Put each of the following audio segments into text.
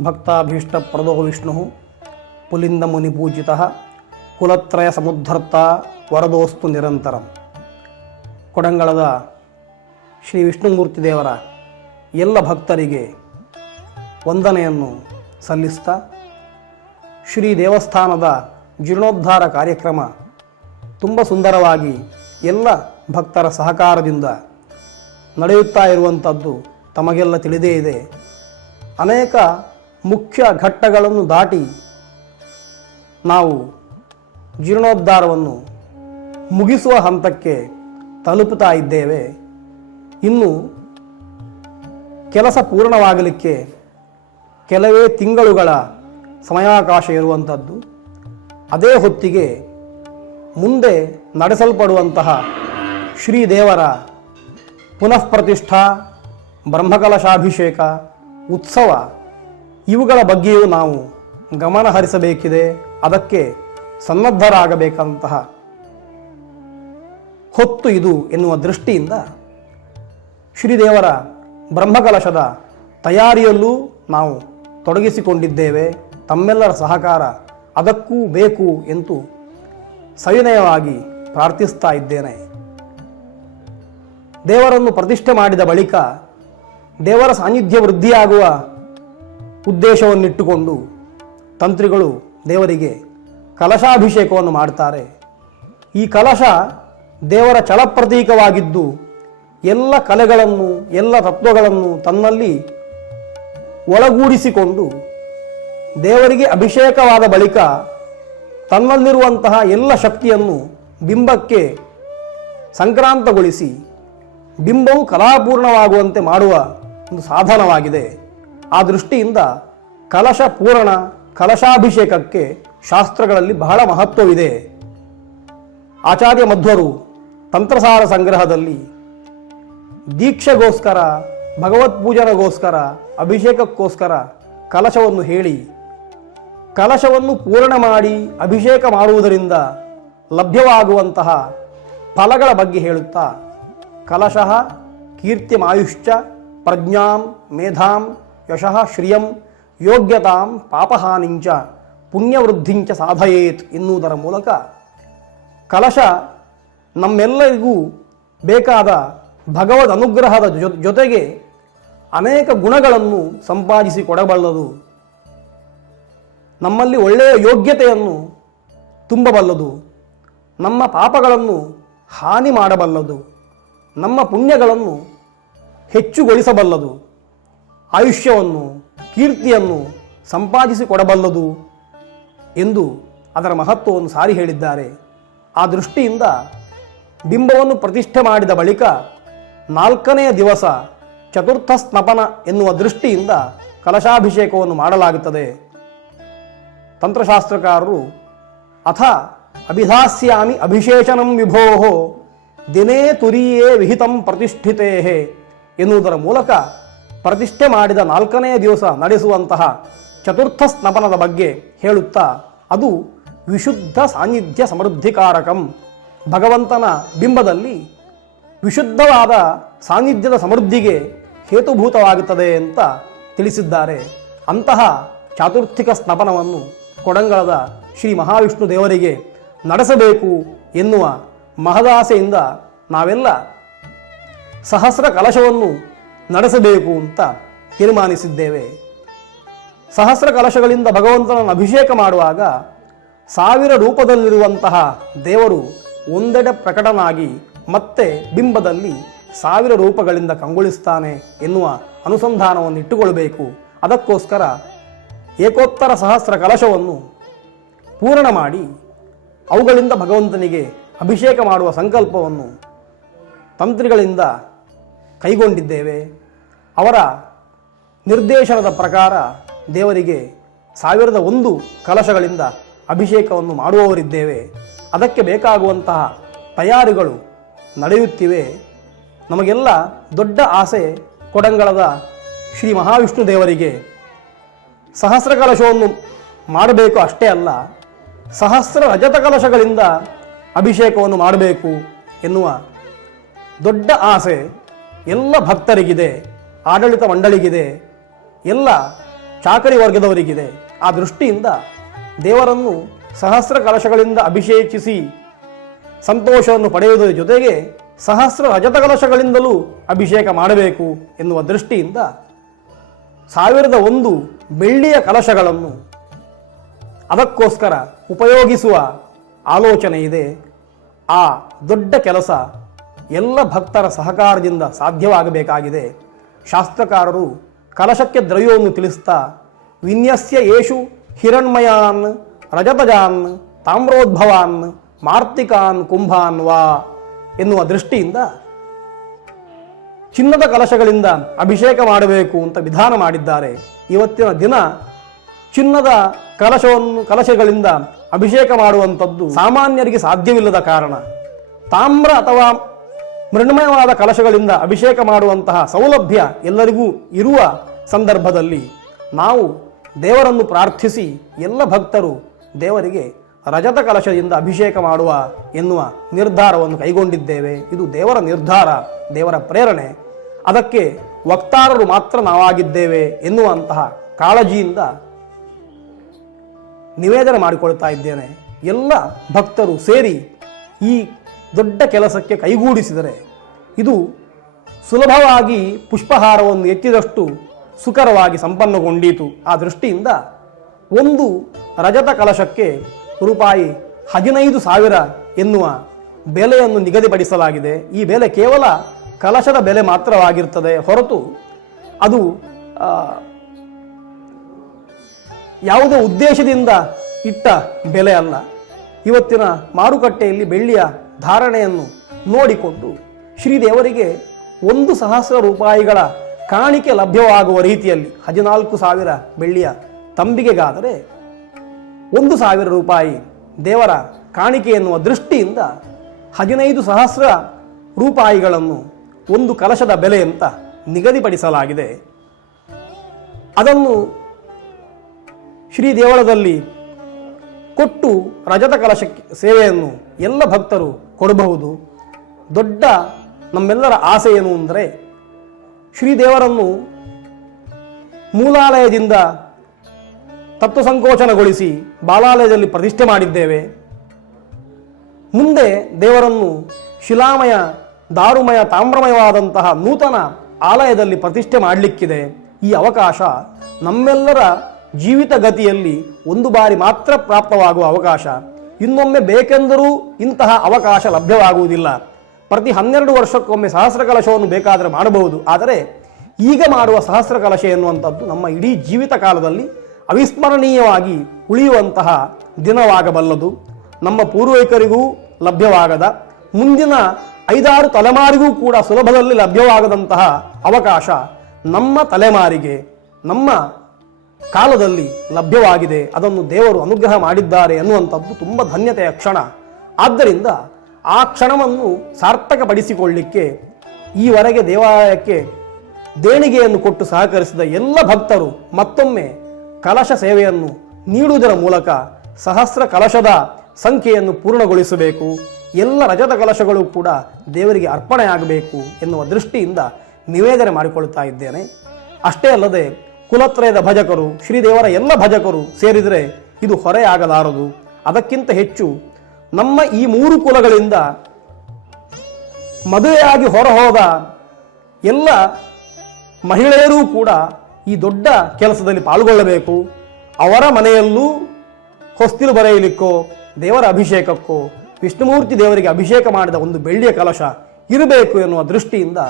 ಭಕ್ತಾಭೀಷ್ಟಪ್ರದೋ ವಿಷ್ಣು ಪುಲಿಂದ ಮುನಿಪೂಜಿತ ಕುಲತ್ರಯ ಸಮುದ್ಧರ್ತ ವರದೋಸ್ತು ನಿರಂತರಂ. ಕೊಡಂಗಳದ ಶ್ರೀ ವಿಷ್ಣುಮೂರ್ತಿ ದೇವರ ಎಲ್ಲ ಭಕ್ತರಿಗೆ ವಂದನೆಯನ್ನು ಸಲ್ಲಿಸ್ತಾ, ಶ್ರೀ ದೇವಸ್ಥಾನದ ಜೀರ್ಣೋದ್ಧಾರ ಕಾರ್ಯಕ್ರಮ ತುಂಬ ಸುಂದರವಾಗಿ ಎಲ್ಲ ಭಕ್ತರ ಸಹಕಾರದಿಂದ ನಡೆಯುತ್ತಾ ಇರುವಂಥದ್ದು ತಮಗೆಲ್ಲ ತಿಳಿದೇ ಇದೆ. ಅನೇಕ ಮುಖ್ಯ ಘಟ್ಟಗಳನ್ನು ದಾಟಿ ನಾವು ಜೀರ್ಣೋದ್ಧಾರವನ್ನು ಮುಗಿಸುವ ಹಂತಕ್ಕೆ ತಲುಪುತ್ತಾ ಇದ್ದೇವೆ. ಇನ್ನು ಕೆಲಸ ಪೂರ್ಣವಾಗಲಿಕ್ಕೆ ಕೆಲವೇ ತಿಂಗಳುಗಳ ಸಮಯಾವಕಾಶ ಇರುವಂಥದ್ದು. ಅದೇ ಹೊತ್ತಿಗೆ ಮುಂದೆ ನಡೆಸಲ್ಪಡುವಂತಹ ಶ್ರೀದೇವರ ಪುನಃ ಪ್ರತಿಷ್ಠಾ ಬ್ರಹ್ಮಕಲಶಾಭಿಷೇಕ ಉತ್ಸವ ಇವುಗಳ ಬಗ್ಗೆಯೂ ನಾವು ಗಮನ ಹರಿಸಬೇಕಿದೆ. ಅದಕ್ಕೆ ಸನ್ನದ್ಧರಾಗಬೇಕಂತಹ ಹೊತ್ತು ಇದು ಎನ್ನುವ ದೃಷ್ಟಿಯಿಂದ ಶ್ರೀದೇವರ ಬ್ರಹ್ಮಕಲಶದ ತಯಾರಿಯಲ್ಲೂ ನಾವು ತೊಡಗಿಸಿಕೊಂಡಿದ್ದೇವೆ. ತಮ್ಮೆಲ್ಲರ ಸಹಕಾರ ಅದಕ್ಕೂ ಬೇಕು ಎಂದು ಸವಿನಯವಾಗಿ ಪ್ರಾರ್ಥಿಸ್ತಾ ಇದ್ದೇನೆ. ದೇವರನ್ನು ಪ್ರತಿಷ್ಠೆ ಮಾಡಿದ ಬಳಿಕ ದೇವರ ಸಾನ್ನಿಧ್ಯ ವೃದ್ಧಿಯಾಗುವ ಉದ್ದೇಶವನ್ನಿಟ್ಟುಕೊಂಡು ತಂತ್ರಿಗಳು ದೇವರಿಗೆ ಕಲಶಾಭಿಷೇಕವನ್ನು ಮಾಡ್ತಾರೆ. ಈ ಕಲಶ ದೇವರ ಚಳಪ್ರತೀಕವಾಗಿದ್ದು ಎಲ್ಲ ಕಲೆಗಳನ್ನು, ಎಲ್ಲ ತತ್ವಗಳನ್ನು ತನ್ನಲ್ಲಿ ಒಳಗೂಡಿಸಿಕೊಂಡು ದೇವರಿಗೆ ಅಭಿಷೇಕವಾದ ಬಳಿಕ ತನ್ನಲ್ಲಿರುವಂತಹ ಎಲ್ಲ ಶಕ್ತಿಯನ್ನು ಬಿಂಬಕ್ಕೆ ಸಂಕ್ರಾಂತಗೊಳಿಸಿ ಬಿಂಬವು ಕಲಾಪೂರ್ಣವಾಗುವಂತೆ ಮಾಡುವ ಒಂದು ಸಾಧನವಾಗಿದೆ. ಆ ದೃಷ್ಟಿಯಿಂದ ಕಲಶ ಪೂರಣ, ಕಲಶಾಭಿಷೇಕಕ್ಕೆ ಶಾಸ್ತ್ರಗಳಲ್ಲಿ ಬಹಳ ಮಹತ್ವವಿದೆ. ಆಚಾರ್ಯ ಮಧ್ವರು ತಂತ್ರಸಾರ ಸಂಗ್ರಹದಲ್ಲಿ ದೀಕ್ಷೆಗೋಸ್ಕರ ಭಗವತ್ ಪೂಜನಗೋಸ್ಕರ ಅಭಿಷೇಕಕ್ಕೋಸ್ಕರ ಕಲಶವನ್ನು ಹೇಳಿ, ಕಲಶವನ್ನು ಪೂರ್ಣ ಮಾಡಿ ಅಭಿಷೇಕ ಮಾಡುವುದರಿಂದ ಲಭ್ಯವಾಗುವಂತಹ ಫಲಗಳ ಬಗ್ಗೆ ಹೇಳುತ್ತಾ, ಕಲಶಃ ಕೀರ್ತಿಮಾಯುಶ್ಚ ಪ್ರಜ್ಞಾಂ ಮೇಧಾಂ ಯಶಃ ಶ್ರಿಯಂ ಯೋಗ್ಯತಾಂ ಪಾಪಹಾನಿಂಚ ಪುಣ್ಯವೃದ್ಧಿಂಚ ಸಾಧಯೇತ್ ಎನ್ನುವುದರ ಮೂಲಕ ಕಲಶ ನಮ್ಮೆಲ್ಲರಿಗೂ ಬೇಕಾದ ಭಗವದ್ ಅನುಗ್ರಹದ ಜೊತೆಗೆ ಅನೇಕ ಗುಣಗಳನ್ನು ಸಂಪಾದಿಸಿ ಕೊಡಬಲ್ಲದು. ನಮ್ಮಲ್ಲಿ ಒಳ್ಳೆಯ ಯೋಗ್ಯತೆಯನ್ನು ತುಂಬಬಲ್ಲದು. ನಮ್ಮ ಪಾಪಗಳನ್ನು ಹಾನಿ ಮಾಡಬಲ್ಲದು. ನಮ್ಮ ಪುಣ್ಯಗಳನ್ನು ಹೆಚ್ಚುಗೊಳಿಸಬಲ್ಲದು. ಆಯುಷ್ಯವನ್ನು, ಕೀರ್ತಿಯನ್ನು ಸಂಪಾದಿಸಿಕೊಡಬಲ್ಲದು ಎಂದು ಅದರ ಮಹತ್ವವನ್ನು ಸಾರಿ ಹೇಳಿದ್ದಾರೆ. ಆ ದೃಷ್ಟಿಯಿಂದ ಬಿಂಬವನ್ನು ಪ್ರತಿಷ್ಠೆ ಮಾಡಿದ ಬಳಿಕ ನಾಲ್ಕನೆಯ ದಿವಸ ಚತುರ್ಥ ಸ್ನಪನ ಎನ್ನುವ ದೃಷ್ಟಿಯಿಂದ ಕಲಶಾಭಿಷೇಕವನ್ನು ಮಾಡಲಾಗುತ್ತದೆ. ತಂತ್ರಶಾಸ್ತ್ರಕಾರರು, ಅಥ ಅಭಿಧಾಸ್ಯಾಮಿ ಅಭಿಷೇಚನಂ ವಿಭೋ ದಿನೇ ತುರಿಯೇ ವಿಹಿತಂ ಪ್ರತಿಷ್ಠಿತೇ ಎನ್ನುವುದರ ಮೂಲಕ ಪ್ರತಿಷ್ಠೆ ಮಾಡಿದ ನಾಲ್ಕನೆಯ ದಿವಸ ನಡೆಸುವಂತಹ ಚತುರ್ಥ ಸ್ನಪನದ ಬಗ್ಗೆ ಹೇಳುತ್ತಾ, ಅದು ವಿಶುದ್ಧ ಸಾನ್ನಿಧ್ಯ ಸಮೃದ್ಧಿಕಾರಕಂ. ಭಗವಂತನ ಬಿಂಬದಲ್ಲಿ ವಿಶುದ್ಧವಾದ ಸಾನ್ನಿಧ್ಯದ ಸಮೃದ್ಧಿಗೆ ಹೇತುಭೂತವಾಗುತ್ತದೆ ಅಂತ ತಿಳಿಸಿದ್ದಾರೆ. ಅಂತಹ ಚಾತುರ್ಥಿಕ ಸ್ನಪನವನ್ನು ಕೊಡಂಗಳದ ಶ್ರೀ ಮಹಾವಿಷ್ಣು ದೇವರಿಗೆ ನಡೆಸಬೇಕು ಎನ್ನುವ ಮಹದಾಸೆಯಿಂದ ನಾವೆಲ್ಲ ಸಹಸ್ರ ಕಲಶವನ್ನು ನಡೆಸಬೇಕು ಅಂತ ತೀರ್ಮಾನಿಸಿದ್ದೇವೆ. ಸಹಸ್ರ ಕಲಶಗಳಿಂದ ಭಗವಂತನನ್ನು ಅಭಿಷೇಕ ಮಾಡುವಾಗ ಸಾವಿರ ರೂಪದಲ್ಲಿರುವಂತಹ ದೇವರು ಒಂದೆಡೆ ಪ್ರಕಟನಾಗಿ ಮತ್ತೆ ಬಿಂಬದಲ್ಲಿ ಸಾವಿರ ರೂಪಗಳಿಂದ ಕಂಗೊಳಿಸ್ತಾನೆ ಎನ್ನುವ ಅನುಸಂಧಾನವನ್ನು ಇಟ್ಟುಕೊಳ್ಳಬೇಕು. ಅದಕ್ಕೋಸ್ಕರ ಏಕೋತ್ತರ ಸಹಸ್ರ ಕಲಶವನ್ನು ಪೂರ್ಣ ಮಾಡಿ ಅವುಗಳಿಂದ ಭಗವಂತನಿಗೆ ಅಭಿಷೇಕ ಮಾಡುವ ಸಂಕಲ್ಪವನ್ನು ತಂತ್ರಿಗಳಿಂದ ಕೈಗೊಂಡಿದ್ದೇವೆ. ಅವರ ನಿರ್ದೇಶನದ ಪ್ರಕಾರ ದೇವರಿಗೆ ಸಾವಿರದ ಒಂದು ಕಲಶಗಳಿಂದ ಅಭಿಷೇಕವನ್ನು ಮಾಡುವವರಿದ್ದೇವೆ. ಅದಕ್ಕೆ ಬೇಕಾಗುವಂತಹ ತಯಾರಿಗಳು ನಡೆಯುತ್ತಿವೆ. ನಮಗೆಲ್ಲ ದೊಡ್ಡ ಆಸೆ ಕೊಡಂಗಳದ ಶ್ರೀ ಮಹಾವಿಷ್ಣು ದೇವರಿಗೆ. ಸಹಸ್ರ ಕಲಶವನ್ನು ಮಾಡಬೇಕು ಅಷ್ಟೇ ಅಲ್ಲ, ಸಹಸ್ರ ರಜತ ಕಲಶಗಳಿಂದ ಅಭಿಷೇಕವನ್ನು ಮಾಡಬೇಕು ಎನ್ನುವ ದೊಡ್ಡ ಆಸೆ ಎಲ್ಲ ಭಕ್ತರಿಗಿದೆ. ಆಡಳಿತ ಮಂಡಳಿಗಿದೆ, ಎಲ್ಲ ಚಾಕರಿ ವರ್ಗದವರಿಗಿದೆ. ಆ ದೃಷ್ಟಿಯಿಂದ ದೇವರನ್ನು ಸಹಸ್ರ ಕಲಶಗಳಿಂದ ಅಭಿಷೇಕಿಸಿ ಸಂತೋಷವನ್ನು ಪಡೆಯುವುದರ ಜೊತೆಗೆ ಸಹಸ್ರ ರಜತ ಕಲಶಗಳಿಂದಲೂ ಅಭಿಷೇಕ ಮಾಡಬೇಕು ಎನ್ನುವ ದೃಷ್ಟಿಯಿಂದ ಸಾವಿರದ ಒಂದು ಬೆಳ್ಳಿಯ ಕಲಶಗಳನ್ನು ಅದಕ್ಕೋಸ್ಕರ ಉಪಯೋಗಿಸುವ ಆಲೋಚನೆ ಇದೆ. ಆ ದೊಡ್ಡ ಕೆಲಸ ಎಲ್ಲ ಭಕ್ತರ ಸಹಕಾರದಿಂದ ಸಾಧ್ಯವಾಗಬೇಕಾಗಿದೆ. ಶಾಸ್ತ್ರಕಾರರು ಕಲಶಕ್ಕೆ ದ್ರವ್ಯವನ್ನು ತಿಳಿಸ್ತಾ, ವಿನ್ಯಸ್ಯ ಯೇಷು ಹಿರಣ್ಮಯಾನ್ ರಜತಜಾನ್ ತಾಮ್ರೋದ್ಭವಾನ್, ಮಾರ್ತಿಕಾನ್, ಕುಂಭಾನ್ ವಾ ಎನ್ನುವ ದೃಷ್ಟಿಯಿಂದ ಚಿನ್ನದ ಕಲಶಗಳಿಂದ ಅಭಿಷೇಕ ಮಾಡಬೇಕು ಅಂತ ವಿಧಾನ ಮಾಡಿದ್ದಾರೆ. ಇವತ್ತಿನ ದಿನ ಚಿನ್ನದ ಕಲಶವನ್ನು, ಕಲಶಗಳಿಂದ ಅಭಿಷೇಕ ಮಾಡುವಂಥದ್ದು ಸಾಮಾನ್ಯರಿಗೆ ಸಾಧ್ಯವಿಲ್ಲದ ಕಾರಣ. ತಾಮ್ರ ಅಥವಾ ಮೃಣ್ಮಯವಾದ ಕಲಶಗಳಿಂದ ಅಭಿಷೇಕ ಮಾಡುವಂತಹ ಸೌಲಭ್ಯ ಎಲ್ಲರಿಗೂ ಇರುವ ಸಂದರ್ಭದಲ್ಲಿ ನಾವು ದೇವರನ್ನು ಪ್ರಾರ್ಥಿಸಿ ಎಲ್ಲ ಭಕ್ತರು ದೇವರಿಗೆ ರಜತ ಕಲಶದಿಂದ ಅಭಿಷೇಕ ಮಾಡುವ ಎನ್ನುವ ನಿರ್ಧಾರವನ್ನು ಕೈಗೊಂಡಿದ್ದೇವೆ. ಇದು ದೇವರ ನಿರ್ಧಾರ, ದೇವರ ಪ್ರೇರಣೆ. ಅದಕ್ಕೆ ವಕ್ತಾರರು ಮಾತ್ರ ನಾವಾಗಿದ್ದೇವೆ ಎನ್ನುವಂತಹ ಕಾಳಜಿಯಿಂದ ನಿವೇದನೆ ಮಾಡಿಕೊಳ್ತಾ ಇದ್ದೇನೆ. ಎಲ್ಲ ಭಕ್ತರು ಸೇರಿ ಈ ದೊಡ್ಡ ಕೆಲಸಕ್ಕೆ ಕೈಗೂಡಿಸಿದರೆ ಇದು ಸುಲಭವಾಗಿ ಪುಷ್ಪಹಾರವನ್ನು ಎತ್ತಿದಷ್ಟು ಸುಕರವಾಗಿ ಸಂಪನ್ನಗೊಂಡೀತು. ಆ ದೃಷ್ಟಿಯಿಂದ ಒಂದು ರಜತ ಕಲಶಕ್ಕೆ ರೂಪಾಯಿ ಹದಿನೈದು ಸಾವಿರ ಎನ್ನುವ ಬೆಲೆಯನ್ನು ನಿಗದಿಪಡಿಸಲಾಗಿದೆ. ಈ ಬೆಲೆ ಕೇವಲ ಕಲಶದ ಬೆಲೆ ಮಾತ್ರವಾಗಿರ್ತದೆ ಹೊರತು ಅದು ಯಾವುದೇ ಉದ್ದೇಶದಿಂದ ಇಟ್ಟ ಬೆಲೆ ಅಲ್ಲ. ಇವತ್ತಿನ ಮಾರುಕಟ್ಟೆಯಲ್ಲಿ ಬೆಳ್ಳಿಯ ಧಾರಣೆಯನ್ನು ನೋಡಿಕೊಂಡು ಶ್ರೀದೇವರಿಗೆ ಒಂದು ಸಹಸ್ರ ರೂಪಾಯಿಗಳ ಕಾಣಿಕೆ ಲಭ್ಯವಾಗುವ ರೀತಿಯಲ್ಲಿ ಹದಿನಾಲ್ಕು ಸಾವಿರ ಬೆಳ್ಳಿಯ ತಂಬಿಗೆಗಾದರೆ ಒಂದು ಸಾವಿರ ರೂಪಾಯಿ ದೇವರ ಕಾಣಿಕೆ ಎನ್ನುವ ದೃಷ್ಟಿಯಿಂದ ಹದಿನೈದು ಸಹಸ್ರ ರೂಪಾಯಿಗಳನ್ನು ಒಂದು ಕಲಶದ ಬೆಲೆ ಅಂತ ನಿಗದಿಪಡಿಸಲಾಗಿದೆ. ಅದನ್ನು ಶ್ರೀ ದೇವಳದಲ್ಲಿ ಕೊಟ್ಟು ರಜತ ಕಲಶ ಸೇವೆಯನ್ನು ಎಲ್ಲ ಭಕ್ತರು ಕೊಡಬಹುದು. ದೊಡ್ಡ ನಮ್ಮೆಲ್ಲರ ಆಸೆ ಏನು ಅಂದರೆ ಶ್ರೀದೇವರನ್ನು ಮೂಲಾಲಯದಿಂದ ತತ್ವ ಸಂಕೋಚನಗೊಳಿಸಿ ಬಾಲಾಲಯದಲ್ಲಿ ಪ್ರತಿಷ್ಠೆ ಮಾಡಿದ್ದೇವೆ. ಮುಂದೆ ದೇವರನ್ನು ಶಿಲಾಮಯ, ದಾರುಮಯ, ತಾಮ್ರಮಯವಾದಂತಹ ನೂತನ ಆಲಯದಲ್ಲಿ ಪ್ರತಿಷ್ಠೆ ಮಾಡಲಿಕ್ಕಿದೆ. ಈ ಅವಕಾಶ ನಮ್ಮೆಲ್ಲರ ಜೀವಿತ ಗತಿಯಲ್ಲಿ ಒಂದು ಬಾರಿ ಮಾತ್ರ ಪ್ರಾಪ್ತವಾಗುವ ಅವಕಾಶ, ಇನ್ನೊಮ್ಮೆ ಬೇಕೆಂದರೂ ಇಂತಹ ಅವಕಾಶ ಲಭ್ಯವಾಗುವುದಿಲ್ಲ. ಪ್ರತಿ ಹನ್ನೆರಡು ವರ್ಷಕ್ಕೊಮ್ಮೆ ಸಹಸ್ರ ಕಲಶವನ್ನು ಬೇಕಾದರೆ ಮಾಡಬಹುದು. ಆದರೆ, ಈಗ ಮಾಡುವ ಸಹಸ್ರ ಕಲಶ ಎನ್ನುವಂಥದ್ದು ನಮ್ಮ ಇಡೀ ಜೀವಿತ ಕಾಲದಲ್ಲಿ ಅವಿಸ್ಮರಣೀಯವಾಗಿ ಉಳಿಯುವಂತಹ ದಿನವಾಗಬಲ್ಲದು. ನಮ್ಮ ಪೂರ್ವಿಕರಿಗೂ ಲಭ್ಯವಾಗದ, ಮುಂದಿನ ಐದಾರು ತಲೆಮಾರಿಗೂ ಕೂಡ ಸುಲಭದಲ್ಲಿ ಲಭ್ಯವಾಗದಂತಹ ಅವಕಾಶ ನಮ್ಮ ತಲೆಮಾರಿಗೆ, ನಮ್ಮ ಕಾಲದಲ್ಲಿ ಲಭ್ಯವಾಗಿದೆ. ಅದನ್ನು ದೇವರು ಅನುಗ್ರಹ ಮಾಡಿದ್ದಾರೆ ಎನ್ನುವಂಥದ್ದು ತುಂಬ ಧನ್ಯತೆಯ ಕ್ಷಣ. ಆದ್ದರಿಂದ ಆ ಕ್ಷಣವನ್ನು ಸಾರ್ಥಕಪಡಿಸಿಕೊಳ್ಳಿಕ್ಕೆ ಈವರೆಗೆ ದೇವಾಲಯಕ್ಕೆ ದೇಣಿಗೆಯನ್ನು ಕೊಟ್ಟು ಸಹಕರಿಸಿದ ಎಲ್ಲ ಭಕ್ತರು ಮತ್ತೊಮ್ಮೆ ಕಲಶ ಸೇವೆಯನ್ನು ನೀಡುವುದರ ಮೂಲಕ ಸಹಸ್ರ ಕಲಶದ ಸಂಖ್ಯೆಯನ್ನು ಪೂರ್ಣಗೊಳಿಸಬೇಕು. ಎಲ್ಲ ರಜತ ಕಲಶಗಳು ಕೂಡ ದೇವರಿಗೆ ಅರ್ಪಣೆಯಾಗಬೇಕು ಎನ್ನುವ ದೃಷ್ಟಿಯಿಂದ ನಿವೇದನೆ ಮಾಡಿಕೊಳ್ಳುತ್ತಾ ಇದ್ದೇನೆ. ಅಷ್ಟೇ ಅಲ್ಲದೆ ಕುಲತ್ರಯದ ಭಜಕರು, ಶ್ರೀದೇವರ ಎಲ್ಲ ಭಜಕರು ಸೇರಿದರೆ ಇದು ಹೊರೆಯಾಗಲಾರದು. ಅದಕ್ಕಿಂತ ಹೆಚ್ಚು ನಮ್ಮ ಈ ಮೂರು ಕುಲಗಳಿಂದ ಮದುವೆಯಾಗಿ ಹೊರಹೋದ ಎಲ್ಲ ಮಹಿಳೆಯರೂ ಕೂಡ ಈ ದೊಡ್ಡ ಕೆಲಸದಲ್ಲಿ ಪಾಲ್ಗೊಳ್ಳಬೇಕು. ಅವರ ಮನೆಯಲ್ಲೂ ಹೊಸ್ತಿಲು ಬರೆಯಲಿಕ್ಕೋ, ದೇವರ ಅಭಿಷೇಕಕ್ಕೋ, ವಿಷ್ಣುಮೂರ್ತಿ ದೇವರಿಗೆ ಅಭಿಷೇಕ ಮಾಡಿದ ಒಂದು ಬೆಳ್ಳಿಯ ಕಲಶ ಇರಬೇಕು ಎನ್ನುವ ದೃಷ್ಟಿಯಿಂದ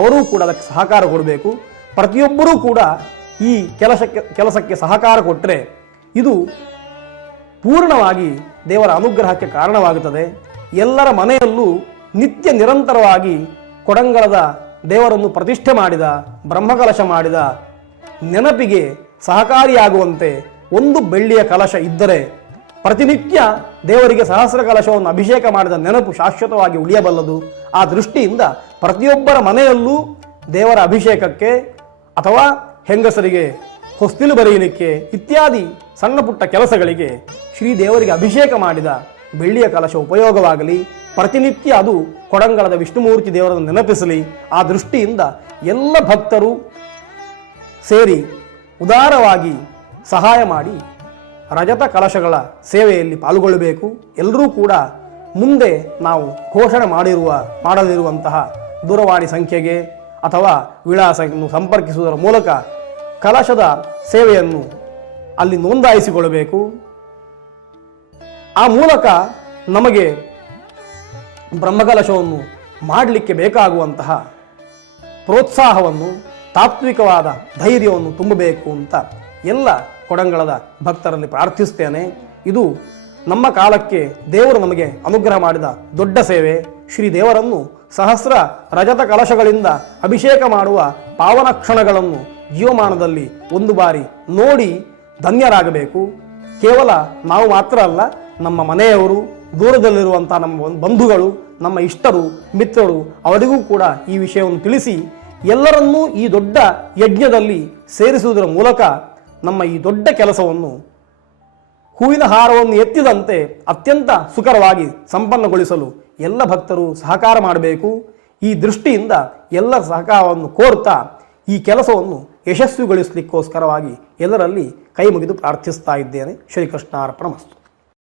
ಅವರೂ ಕೂಡ ಅದಕ್ಕೆ ಸಹಕಾರ ಕೊಡಬೇಕು. ಪ್ರತಿಯೊಬ್ಬರೂ ಕೂಡ ಈ ಕೆಲಸಕ್ಕೆ ಕೆಲಸಕ್ಕೆ ಸಹಕಾರ ಕೊಟ್ಟರೆ ಇದು ಪೂರ್ಣವಾಗಿ ದೇವರ ಅನುಗ್ರಹಕ್ಕೆ ಕಾರಣವಾಗುತ್ತದೆ. ಎಲ್ಲರ ಮನೆಯಲ್ಲೂ ನಿತ್ಯ ನಿರಂತರವಾಗಿ ಕೊಡಂಗಳದ ದೇವರನ್ನು ಪ್ರತಿಷ್ಠೆ ಮಾಡಿದ, ಬ್ರಹ್ಮಕಲಶ ಮಾಡಿದ ನೆನಪಿಗೆ ಸಹಕಾರಿಯಾಗುವಂತೆ ಒಂದು ಬೆಳ್ಳಿಯ ಕಲಶ ಇದ್ದರೆ ಪ್ರತಿನಿತ್ಯ ದೇವರಿಗೆ ಸಹಸ್ರ ಕಲಶವನ್ನು ಅಭಿಷೇಕ ಮಾಡಿದ ನೆನಪು ಶಾಶ್ವತವಾಗಿ ಉಳಿಯಬಲ್ಲದು. ಆ ದೃಷ್ಟಿಯಿಂದ ಪ್ರತಿಯೊಬ್ಬರ ಮನೆಯಲ್ಲೂ ದೇವರ ಅಭಿಷೇಕಕ್ಕೆ ಅಥವಾ ಹೆಂಗಸರಿಗೆ ಹೊಸ್ತಿಲು ಬರೆಯಲಿಕ್ಕೆ ಇತ್ಯಾದಿ ಸಣ್ಣ ಪುಟ್ಟ ಕೆಲಸಗಳಿಗೆ ಶ್ರೀ ದೇವರಿಗೆ ಅಭಿಷೇಕ ಮಾಡಿದ ಬೆಳ್ಳಿಯ ಕಲಶ ಉಪಯೋಗವಾಗಲಿ, ಪ್ರತಿನಿತ್ಯ ಅದು ಕೊಡಂಗಳದ ವಿಷ್ಣುಮೂರ್ತಿ ದೇವರನ್ನು ನೆನಪಿಸಲಿ. ಆ ದೃಷ್ಟಿಯಿಂದ ಎಲ್ಲ ಭಕ್ತರು ಸೇರಿ ಉದಾರವಾಗಿ ಸಹಾಯ ಮಾಡಿ ರಜತ ಕಲಶಗಳ ಸೇವೆಯಲ್ಲಿ ಪಾಲ್ಗೊಳ್ಳಬೇಕು. ಎಲ್ಲರೂ ಕೂಡ ಮುಂದೆ ನಾವು ಘೋಷಣೆ ಮಾಡಿರುವ ಮಾಡಲಿರುವಂತಹ ದೂರವಾಣಿ ಸಂಖ್ಯೆಗೆ ಅಥವಾ ವಿಳಾಸವನ್ನು ಸಂಪರ್ಕಿಸುವುದರ ಮೂಲಕ ಕಲಶದ ಸೇವೆಯನ್ನು ಅಲ್ಲಿ ನೋಂದಾಯಿಸಿಕೊಳ್ಳಬೇಕು. ಆ ಮೂಲಕ ನಮಗೆ ಬ್ರಹ್ಮಕಲಶವನ್ನು ಮಾಡಲಿಕ್ಕೆ ಬೇಕಾಗುವಂತಹ ಪ್ರೋತ್ಸಾಹವನ್ನು, ತಾತ್ವಿಕವಾದ ಧೈರ್ಯವನ್ನು ತುಂಬಬೇಕು ಅಂತ ಎಲ್ಲ ಕೊಡಂಗಳದ ಭಕ್ತರಲ್ಲಿ ಪ್ರಾರ್ಥಿಸ್ತೇನೆ ಇದು ನಮ್ಮ ಕಾಲಕ್ಕೆ ದೇವರು ನಮಗೆ ಅನುಗ್ರಹ ಮಾಡಿದ ದೊಡ್ಡ ಸೇವೆ. ಶ್ರೀ ದೇವರನ್ನು ಸಹಸ್ರ ರಜತ ಕಲಶಗಳಿಂದ ಅಭಿಷೇಕ ಮಾಡುವ ಪಾವನ ಕ್ಷಣಗಳನ್ನು ಜೀವಮಾನದಲ್ಲಿ ಒಂದು ಬಾರಿ ನೋಡಿ ಧನ್ಯರಾಗಬೇಕು. ಕೇವಲ ನಾವು ಮಾತ್ರ ಅಲ್ಲ, ನಮ್ಮ ಮನೆಯವರು ದೂರದಲ್ಲಿರುವಂಥ ನಮ್ಮ ಬಂಧುಗಳು, ನಮ್ಮ ಇಷ್ಟರು, ಮಿತ್ರರು, ಅವರಿಗೂ ಕೂಡ ಈ ವಿಷಯವನ್ನು ತಿಳಿಸಿ ಎಲ್ಲರನ್ನೂ ಈ ದೊಡ್ಡ ಯಜ್ಞದಲ್ಲಿ ಸೇರಿಸುವುದರ ಮೂಲಕ ನಮ್ಮ ಈ ದೊಡ್ಡ ಕೆಲಸವನ್ನು ಹೂವಿನ ಹಾರವನ್ನು ಎತ್ತಿದಂತೆ ಅತ್ಯಂತ ಸುಕರವಾಗಿ ಸಂಪನ್ನಗೊಳಿಸಲು ಎಲ್ಲ ಭಕ್ತರು ಸಹಕಾರ ಮಾಡಬೇಕು. ಈ ದೃಷ್ಟಿಯಿಂದ ಎಲ್ಲ ಸಹಕಾರವನ್ನು ಕೋರ್ತಾ ಈ ಕೆಲಸವನ್ನು ಯಶಸ್ವಿಗೊಳಿಸಲಿಕ್ಕೋಸ್ಕರವಾಗಿ ಎಲ್ಲರಲ್ಲಿ ಕೈ ಮುಗಿದು ಪ್ರಾರ್ಥಿಸ್ತಾ ಇದ್ದೇನೆ. ಶ್ರೀಕೃಷ್ಣಾರ್ಪಣ ಮಸ್ತು.